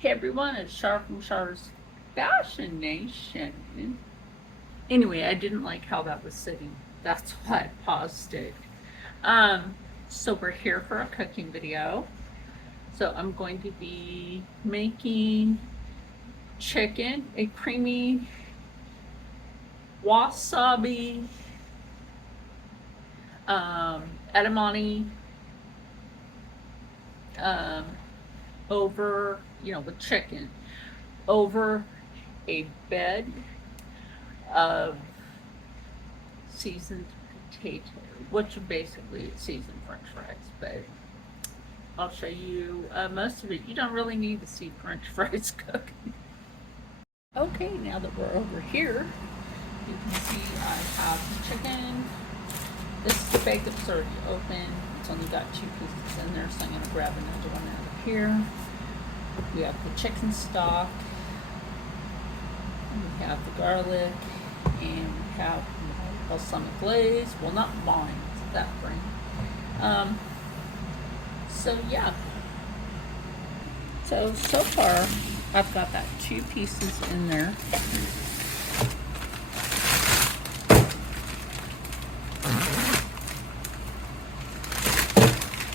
Hey everyone, it's Char from Char's Fashion Nation. Anyway, I didn't like how that was sitting. That's why I paused it. Um, so we're here for a cooking video. So I'm going to be making a creamy wasabi, edamame, um, over, with chicken, over a bed of seasoned potato, which are basically seasoned French fries. But I'll show you most of it. You don't really need to see French fries cooking. Okay, now that we're over here, you can see I have chicken. This is the bag that's already open. It's only got 2 pieces in there, so I'm going to grab another one out of here. We have the chicken stock, and we have the garlic, and we have balsamic glaze. Well, not mine, it's that brand. So yeah. So far, I've got that 2 pieces in there.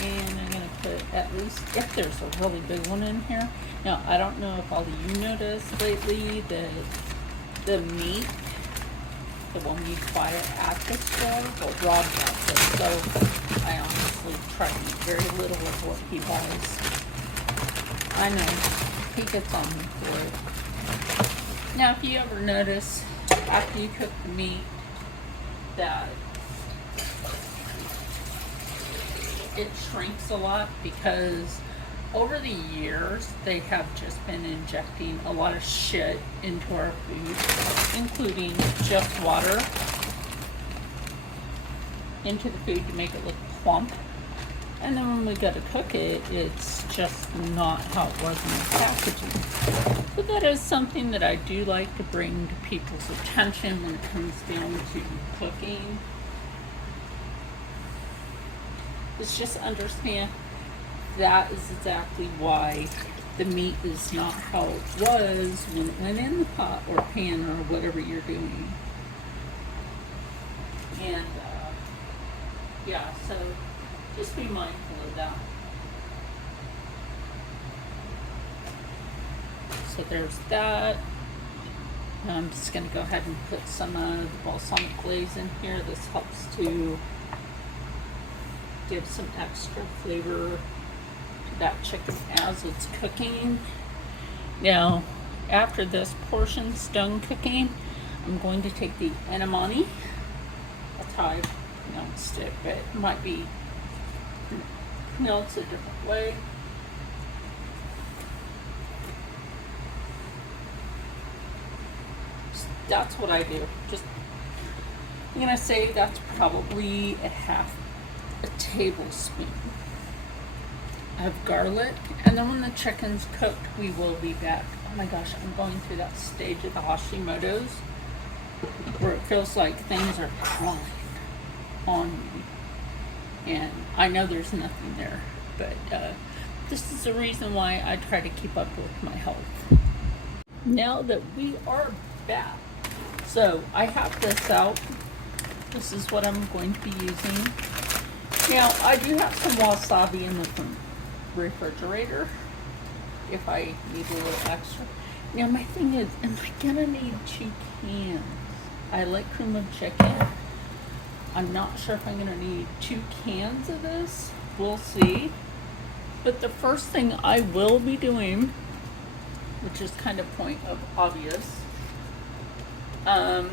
And I'm gonna put at least, if there's a really big one in here. Now, I don't know if all of you noticed lately that the meat, the one we buy at the store, well, Rob does it, so I honestly try to eat very little of what he buys. I know, he gets on me for it. Now, if you ever notice, after you cook the meat, that it shrinks a lot because over the years, they have just been injecting a lot of shit into our food, including just water into the food to make it look plump. And then when we go to cook it, it's just not how it was in the packaging. So that is something that I do like to bring to people's attention when it comes down to cooking. It's just understand that is exactly why the meat is not how it was when it went in the pot or pan or whatever you're doing. And yeah, so just be mindful of that. So there's that. I'm just going to go ahead and put some of the balsamic glaze in here. This helps to give some extra flavor to that chicken as it's cooking. Now, after this portion's done cooking, I'm going to take the edamame. That's how I pronounced it, but it might be pronounced a different way. That's what I do. I'm gonna say that's probably a half a tablespoon of garlic, and then when the chicken's cooked, we will be back. Oh my gosh, I'm going through that stage of the Hashimoto's where it feels like things are crawling on me, and I know there's nothing there, but this is the reason why I try to keep up with my health. Now that we are back, so I have this out. This is what I'm going to be using. Now, I do have some wasabi in the refrigerator if I need a little extra. Now, my thing is, am I gonna need 2 cans? I like cream of chicken. I'm not sure if I'm gonna need 2 cans of this. We'll see. But the first thing I will be doing, which is kind of point of obvious, and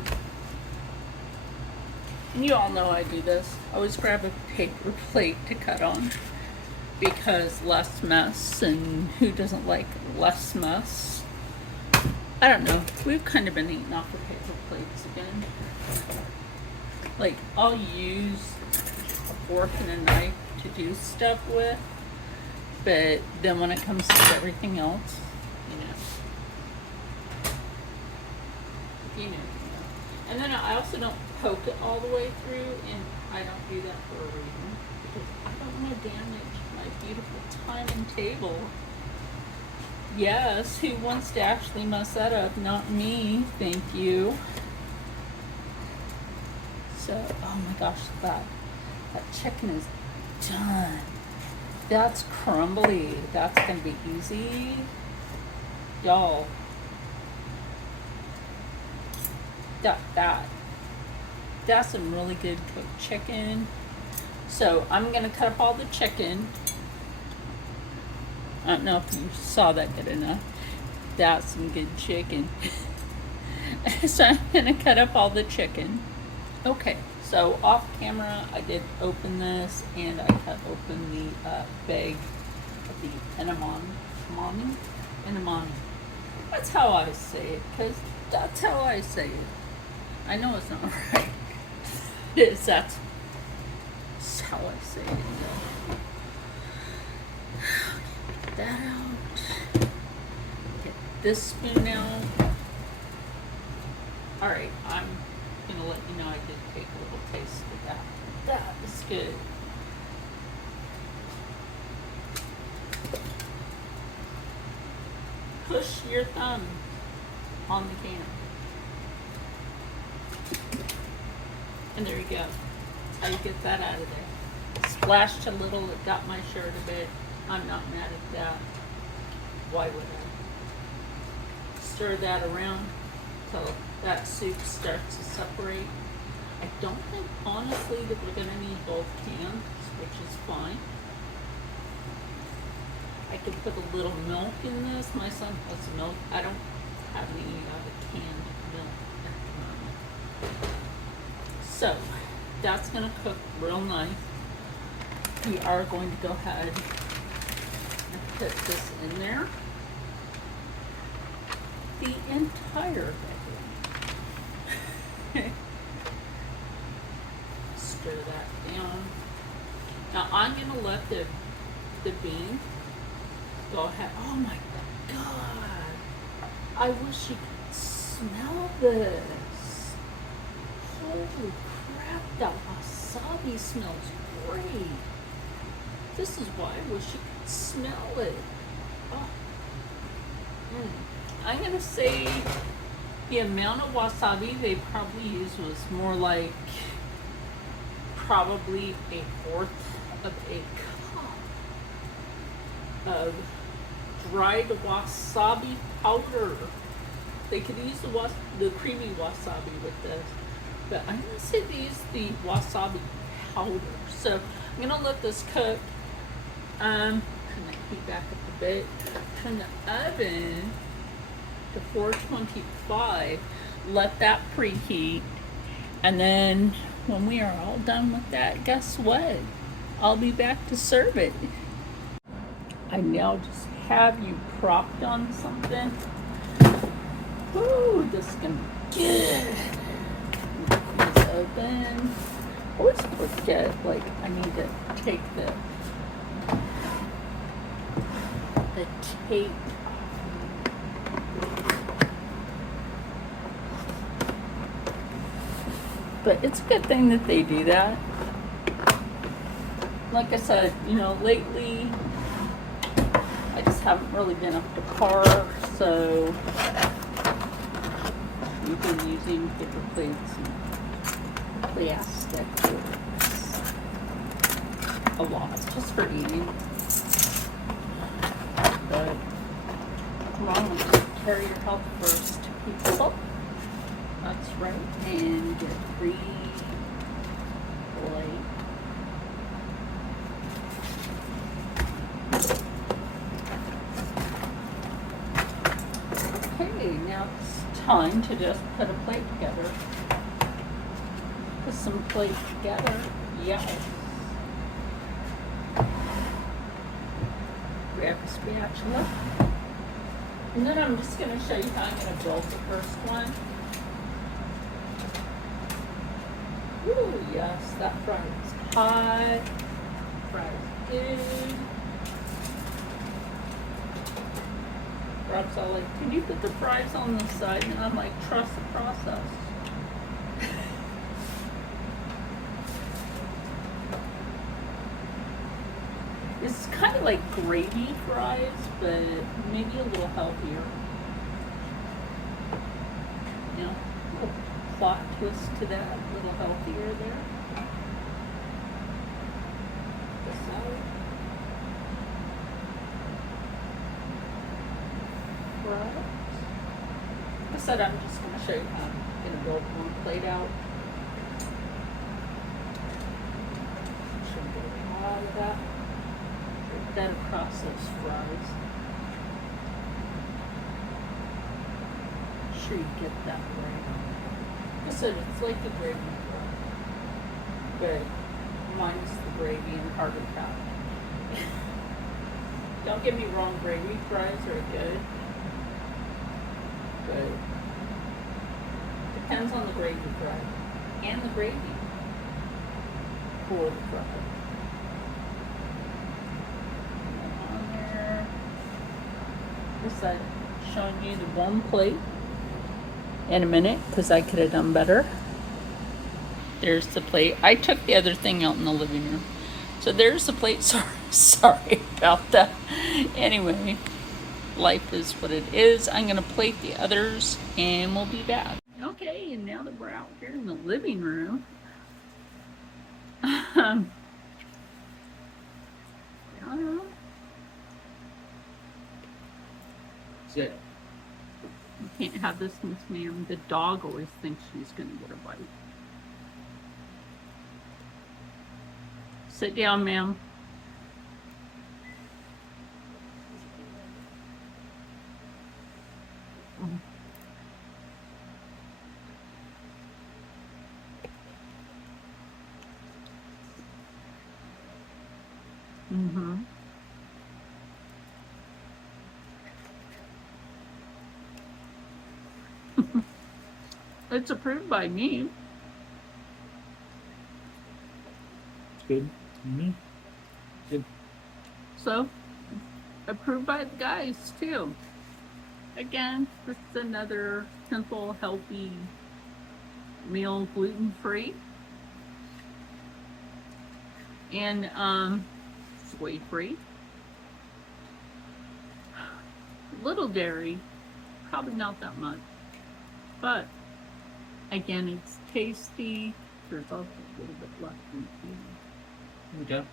you all know I do this. I always grab a paper plate to cut on because less mess, and who doesn't like less mess? I don't know. We've kind of been eating off of paper plates again. Like, I'll use a fork and a knife to do stuff with, but then when it comes to everything else, if you know. And then I also don't poke it all the way through, and I don't do that for a reason, because I don't want to damage my beautiful time and table Yes, who wants to actually mess that up? Not me, thank you. So, oh my gosh, that chicken is done. That's crumbly. That's gonna be easy. Y'all. That's some really good cooked chicken. So I'm gonna cut up all the chicken. I don't know if you saw that good enough. That's some good chicken. So I'm gonna cut up all the chicken. Okay, so off camera I did open this and I cut open the bag of the edamame. That's how I say it, because that's how I say it. I know it's not right. It is, that's how I say it. Get that out. Get this spoon out. Alright, I'm gonna let you know I did take a little taste of that. That is good. Push your thumb on the can. And there you go. That's how you get that out of there. Splashed a little, it got my shirt a bit. I'm not mad at that. Why would I? Stir that around till that soup starts to separate. I don't think, honestly, that we're gonna need both cans, which is fine. I could put a little milk in this. My son has milk. I don't have any canned milk at the moment. So, that's gonna cook real nice. We are going to go ahead and put this in there. The entire bag. Stir that down. Now I'm gonna let the beans go ahead. Oh my god! I wish you could smell this. Holy crap! That wasabi smells great. This is why I wish you could smell it. Oh. I'm gonna say the amount of wasabi they probably used was more like probably a fourth of a cup of dried wasabi powder. They could use the creamy wasabi with this, but I'm gonna say they used the wasabi powder. So I'm gonna let this cook. Turn that heat back up a bit. Turn the oven to 425. Let that preheat, and then when we are all done with that, guess what? I'll be back to serve it. I now just have you propped on something. Ooh, this is gonna be good. This open. I always forget, like, I need to take the tape. But it's a good thing that they do that. Like I said, you know, lately I just haven't really been up to par, so we've been using paper plates and plastic a lot, just for eating. But come on, take care of your health first, people. That's right. And get free plate. Okay, now it's time to just put a plate together. Put some plates together. Yes. Grab a spatula. And then I'm just going to show you how I'm going to build the first one. Ooh, yes, that fry is hot. Fry is good. Rob's all like, can you put the fries on the side? And I'm like, trust the process. It's kind of like gravy fries, but maybe a little healthier. You know, a little plot twist to that, a little healthier there. The salad. Fries. Like I said, I'm just going to show you how I'm going to build one plate out. Should get a lot of that. That across those fries. Sure you get that right. Like I said, it's like a gravy fry, but minus the gravy and harder powder. Don't get me wrong, gravy fries are good, but depends on the gravy fry and the gravy for the fry. I'm showing you the one plate in a minute because I could have done better. There's the plate. I took the other thing out in the living room. So there's the plate. Sorry about that. Anyway, life is what it is. I'm going to plate the others and we'll be back. Okay, and now that we're out here in the living room, Sit. You can't have this, Miss Ma'am. The dog always thinks she's going to get a bite. Sit down, ma'am. Mm-hmm. It's approved by me. It's good. Mm-hmm. Good. So, approved by the guys too. Again, this is another simple, healthy meal, gluten-free. And soy-free. Little dairy, probably not that much. But again, it's tasty. There's also a little bit left in the Okay.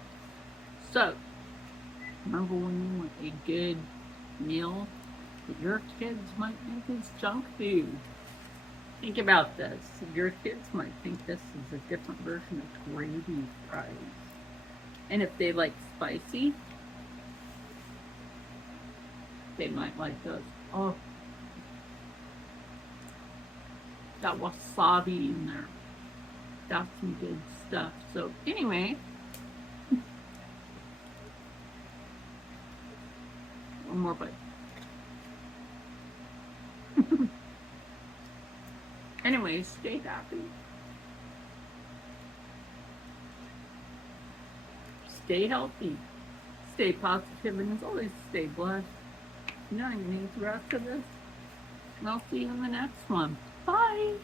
So, remember when you want a good meal that your kids might think is junk food? Think about this. Your kids might think this is a different version of gravy fries. And if they like spicy, they might like those. Oh, got wasabi in there. That's some good stuff. So anyway, one more bite. Anyway, stay happy. Stay healthy. Stay positive, and as always, stay blessed. You know, you need the rest of this. And I'll see you in the next one. Bye.